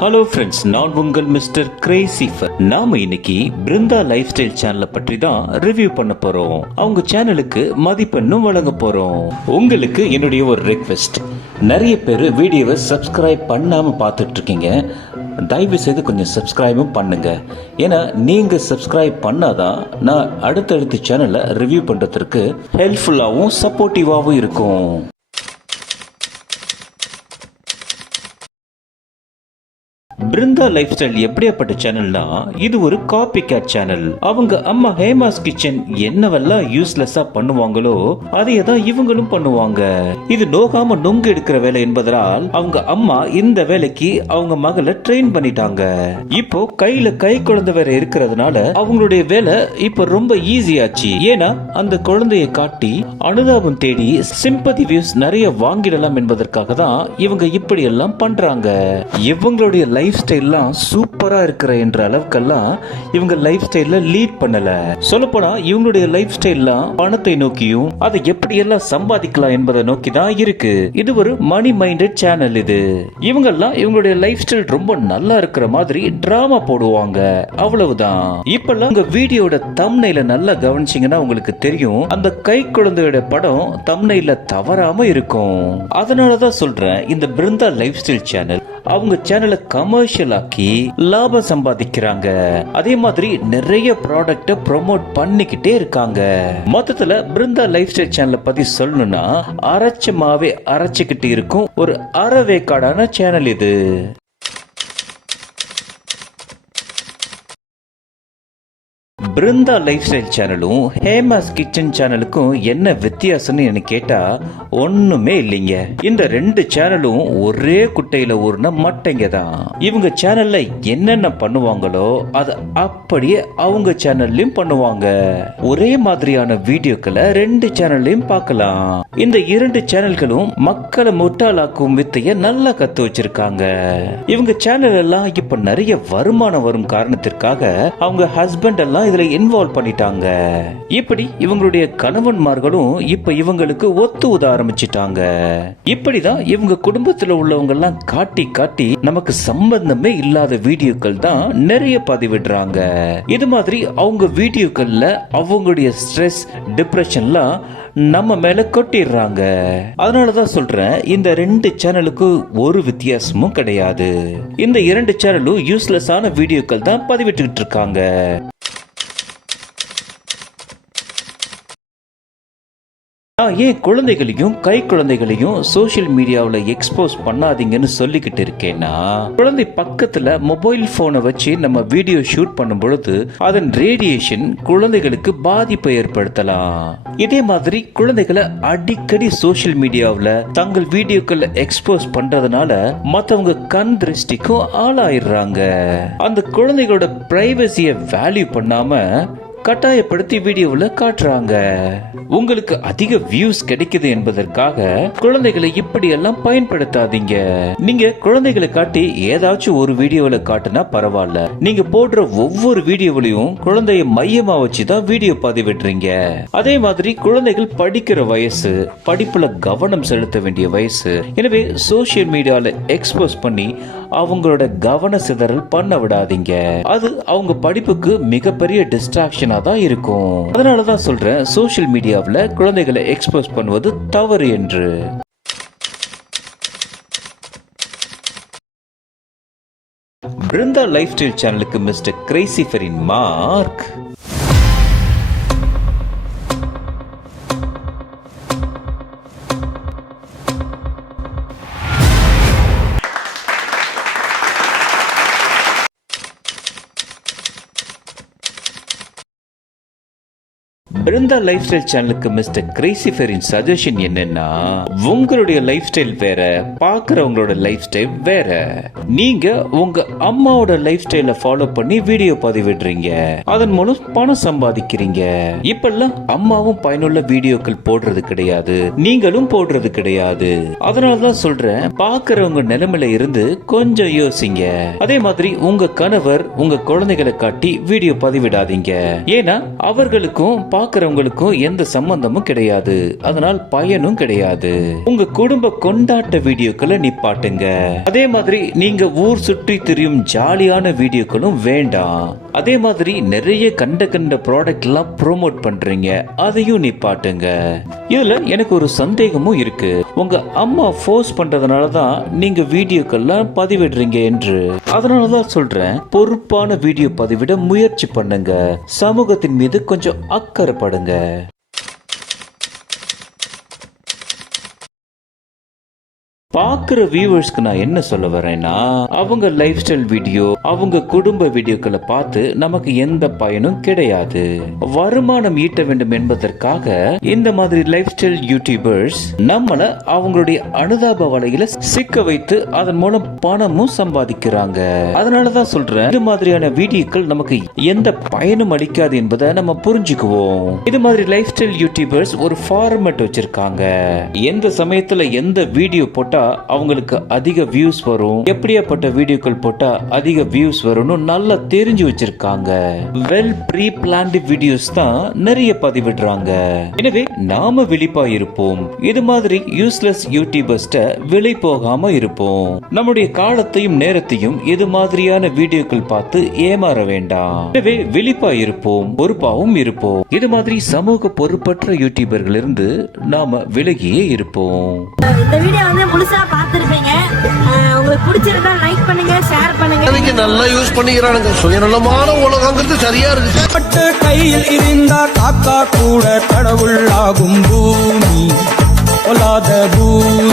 Hello friends நான் உங்கள் mister கிரேசிஃபர் நாம இன்னைக்கு பிருந்தா லைஃப் ஸ்டைல் சேனலை பற்றி தான் ரிவ்யூ பண்ண போறோம். அவங்க சேனலுக்கு மதிப்பெண்ணும் வழங்க போறோம். உங்களுக்கு என்னுடைய ஒரு ரெக்வெஸ்ட் நிறைய பேர் வீடியோவை சப்ஸ்கிரைப் பண்ணாமல் பார்த்துட்டு இருக்கீங்க தயவு செய்து கொஞ்சம் சப்ஸ்கிரைபும் பண்ணுங்க. ஏன்னா நீங்க சப்ஸ்கிரைப் பண்ணாதான் நான் அடுத்தடுத்த சேனலை ரிவ்யூ பண்றதுக்கு ஹெல்ப்ஃபுல்லாகவும் சப்போர்ட்டிவாகவும் இருக்கும். பிருந்தா லைஃப் ஸ்டைல் எப்படியாப்பட்ட சேனல்னா இது ஒரு காப்பி கேட் சேனல் அவங்க அம்மா ஹேமாஸ் கிச்சன் என்னவெல்லாம் யூஸ்லெஸ்ஸா பண்ணுவாங்களோ அதையே தான் இவங்களும் பண்ணுவாங்க. இது நோகாம நொங்கு எடுக்கிற வேலை என்பதனால் அவங்க அம்மா இந்த வேலைக்கு அவங்க மகளை ட்ரெயின் பண்ணிட்டாங்க. இப்போ கையில கை குழந்தை வேற இருக்கிறதுனால அவங்களுடைய வேலை இப்ப ரொம்ப ஈஸியாச்சு ஏன்னா அந்த குழந்தையை காட்டி அனுதாபம் தேடி சிம்பதி வியூஸ் நிறைய வாங்கிடலாம் என்பதற்காக தான் இவங்க இப்படி எல்லாம் பண்றாங்க. இவங்களுடைய லைஃப் ஸ்டைல்லாம் சூப்பராக இருக்கிற என்ற அளவுக்கெல்லாம் இவங்க லைஃப் ஸ்டைலில் லீட் பண்ணல. சொல்லப்போனால் இவங்களுடைய லைஃப் ஸ்டைல்லாம் பணத்தை நோக்கியும் அதை எப்படியெல்லாம் சம்பாதிக்கலாம் என்பதை நோக்கி தான் இருக்கு. இது ஒரு மணி மைண்டட் சேனல் இது. இவங்கெல்லாம் இவங்களுடைய லைஃப் ஸ்டைல் ரொம்ப நல்லா இருக்கிற மாதிரி டிராமா போடுவாங்க. அவ்வளவுதான். இப்பெல்லாம் உங்க வீடியோட தம்னையில நல்லா கவனிச்சிங்கன்னா உங்களுக்கு தெரியும் அந்த கை குழந்தையோட படம் தம்னையில தவறாம இருக்கும். அதனாலதான் சொல்றேன் இந்த பிருந்தா லைஃப் ஸ்டைல் சேனல் அவங்க சேனலை கமர்ஷியல் ஆக்கி லாபம் சம்பாதிக்கிறாங்க. அதே மாதிரி நிறைய ப்ராடக்ட ப்ரொமோட் பண்ணிக்கிட்டே இருக்காங்க. மொத்தத்துல பிருந்தா லைஃப் ஸ்டைல் சேனலை பத்தி சொல்லணும்னா அரைச்சமாவே அரைச்சுக்கிட்டு இருக்கும் ஒரு அறவேக்காடான சேனல் இது. பிருந்தா லைஃப் ஸ்டைல் சேனலும் ஹேமாஸ் கிச்சன் சேனலுக்கும் என்ன வித்தியாசம்னு எனக்கு கேட்டால் ஒன்றுமே இல்லைங்க. இந்த ரெண்டு சேனலும் ஒரே குட்டையில் ஊர்ன மட்டைங்க தான் இவங்க சேனலில் என்னென்ன பண்ணுவாங்களோ அதை அப்படியே அவங்க சேனல்லையும் பண்ணுவாங்க. ஒரே மாதிரியான வீடியோக்களை ரெண்டு சேனல்லையும் பார்க்கலாம். இந்த இரண்டு சேனல்களும் மக்களை முட்டாளாக்கும் வித்தையை நல்லா கற்று வச்சிருக்காங்க. இவங்க சேனல் எல்லாம் இப்போ நிறைய வருமானம் வரும் காரணத்திற்காக அவங்க ஹஸ்பண்ட் எல்லாம் இதுல இன்வால்வ் பண்ணிட்டாங்க. இப்படி இவங்களுடைய கணவன்மார்களும் இப்ப இவங்களுக்கு ஒத்து உத ஆரம்பிச்சிட்டாங்க. இப்படிதான் இவங்க குடும்பத்துல உள்ளவங்க எல்லாம் காட்டி காட்டி நமக்கு சம்பந்தமே இல்லாத வீடியோக்கள் தான் நிறைய பதிவிடுறாங்க. இது மாதிரி அவங்க வீடியோக்கள்ல அவங்களுடைய ஸ்ட்ரெஸ் டிப்ரெஷன்லாம் நம்ம மேல கொட்டிடுறாங்க. அதனாலதான் சொல்றேன் இந்த ரெண்டு சேனலுக்கு ஒரு வித்தியாசமும் கிடையாது. இந்த இரண்டு சேனலும் யூஸ்லெஸ்ஸான வீடியோக்கள் தான் பதிவிட்டுக்கிட்டு இருக்காங்க. நான் ஏன் குழந்தைகளையும் கை குழந்தைகளையும் சோஷியல் மீடியாவில் எக்ஸ்போஸ் பண்ணாதீங்கன்னு சொல்லிக்கிட்டு இருக்கேன்னா குழந்தை பக்கத்தில் மொபைல் ஃபோனை வச்சு நம்ம வீடியோ ஷூட் பண்ணும் பொழுது அதன் ரேடியேஷன் குழந்தைகளுக்கு பாதிப்பை ஏற்படுத்தலாம். இதே மாதிரி குழந்தைகளை அடிக்கடி சோஷியல் மீடியாவில் தங்கள் வீடியோக்களை எக்ஸ்போஸ் பண்றதுனால மற்றவங்க கண் திருஷ்டிக்கும் ஆளாயிடுறாங்க. அந்த குழந்தைகளோட பிரைவசியை வேல்யூ பண்ணாம கட்டாயப்படுத்தி வீடியோவில் காட்டுறாங்க. உங்களுக்கு அதிக வியூஸ் கிடைக்குது என்பதற்காக குழந்தைகளை இப்படி எல்லாம் பயன்படுத்தாதீங்க. நீங்க குழந்தைகளை காட்டி ஏதாச்சும் ஒரு வீடியோவில் காட்டுனா பரவாயில்ல. நீங்க போடுற ஒவ்வொரு வீடியோவிலையும் குழந்தைய மையமா வச்சு தான் வீடியோ பதிவிடுறீங்க. அதே மாதிரி குழந்தைகள் படிக்கிற வயசு படிப்புல கவனம் செலுத்த வேண்டிய வயசு எனவே சோசியல் மீடியால எக்ஸ்போஸ் பண்ணி அவங்களோட கவன சிதறல் பண்ண விடாதீங்க. அது அவங்க படிப்புக்கு மிகப்பெரிய டிஸ்ட்ராக்ஷனா தான் இருக்கும். அதனால தான் சொல்றேன் சோஷியல் மீடியாவில் குழந்தைகளை எக்ஸ்போஸ் பண்ணுவது தவறு என்று. பிருந்தா லைஃப் ஸ்டைல் சேனலுக்கு மிஸ்டர் கிரேசிஃபரின் மார்க் பிருந்தா லைஃப் ஸ்டைல் சேனலுக்கு மிஸ்டர் கிரேசிஃபரின் சஜஷன் என்னன்னா உங்களுடைய லைஃப் ஸ்டைல் வேற பாக்குறவங்களோட லைஃப் ஸ்டைல் வேற. நீங்க உங்க அம்மாவோட லைஃப் ஸ்டைல ஃபாலோ பண்ணி வீடியோ பதிவிடுறீங்க. அதன் மூலம் பணம் சம்பாதிக்கிறீங்க. இப்பெல்லாம் அம்மாவும் பயனுள்ள வீடியோக்கள் போடுறது கிடையாது. நீங்களும் போடுறது கிடையாது. அதனாலதான் சொல்றேன் பாக்குறவங்க நிலைமையில இருந்து கொஞ்சம் யோசிங்க. அதே மாதிரி உங்க கணவர் உங்க குழந்தைகளை காட்டி வீடியோ பதிவிடாதீங்க. ஏன்னா அவர்களுக்கும் பாக்குறவங்களுக்கும் எந்த சம்பந்தமும் கிடையாது. அதனால் பயனும் கிடையாது. உங்க குடும்ப கொண்டாட்ட வீடியோக்களை நிப்பாட்டுங்க. அதே மாதிரி நீங்க ஊர் சுற்றி திரியும் ஜாலியான வீடியோக்களும் வேண்டாம். அதே மாதிரி நிறைய கண்ட கண்ட ப்ராடக்ட்லாம் ப்ரோமோட் பண்றீங்க. அதையும் நிப்பாட்டுங்க இதுல எனக்கு ஒரு சந்தேகமும் இருக்கு. உங்க அம்மா ஃபோர்ஸ் பண்றதுனால தான் நீங்க வீடியோக்கெல்லாம் பதிவிடுறீங்க என்று. அதனால தான் சொல்றேன் பொறுப்பான வீடியோ பதிவிட முயற்சி பண்ணுங்க. சமூகத்தின் மீது கொஞ்சம் அக்கறைப்படுங்க பாக்குற வியூவர்ஸ்க்கு நான் என்ன சொல்ல வரேன்னா அவங்க லைஃப் ஸ்டைல் வீடியோ அவங்க குடும்ப வீடியோக்களை பார்த்து நமக்கு எந்த பயனும் கிடையாது. வருமானம் ஈட்ட வேண்டும் என்பதற்காக இந்த மாதிரி லைஃப் ஸ்டைல் யூடியூபர்ஸ் நம்மள அவங்களுடைய அனுதாப வலையில சிக்க வைத்து அதன் மூலம் பணமும் சம்பாதிக்கிறாங்க. அதனாலதான் சொல்றேன் இது மாதிரியான வீடியோக்கள் நமக்கு எந்த பயனும் அளிக்காது என்பதை நம்ம புரிஞ்சுக்குவோம். இது மாதிரி லைஃப் ஸ்டைல் யூடியூபர்ஸ் ஒரு ஃபார்மேட் வச்சிருக்காங்க. எந்த சமயத்துல எந்த வீடியோ போட்டா அவங்களுக்கு அதிக வியூஸ் வரும். எப்படியாப்பட்ட வீடியோக்கள் போட்டா அதிக வியூஸ் வரும்னு நல்லா தெரிஞ்சு வச்சிருக்காங்க. வெல் ப்ரீ பிளான்டு வீடியோஸ் தான் நிறைய பதிவிடுறாங்க. எனவே நாம விழிப்பா இருப்போம். இது மாதிரி யூஸ்லெஸ் யூடியூபர்ஸ்ட விலை போகாம இருப்போம். நம்முடைய காலத்தையும் நேரத்தையும் இது மாதிரியான வீடியோக்கள் பார்த்து ஏமாற வேண்டாம். எனவே விழிப்பா இருப்போம். பொறுப்பாவும் இருப்போம். இது மாதிரி சமூக பொறுப்பற்ற யூடியூபர்கள் இருந்து நாம விலகியே இருப்போம். இந்த வீடியோ வந்து முழுசா பார்த்துருப்பீங்க. உங்களுக்கு பிடிச்சிருந்தா லைக் பண்ணுங்க ஷேர் பண்ணுங்க. நல்லா யூஸ் பண்ணிக்கிறானுங்க. சுயநலமான உலகங்கிறது சரியா இருக்கு. பட்டு கையில் இருந்தா காக்கா கூட கடவுள் ஆகும் பூமி. பொல்லாத பூமி.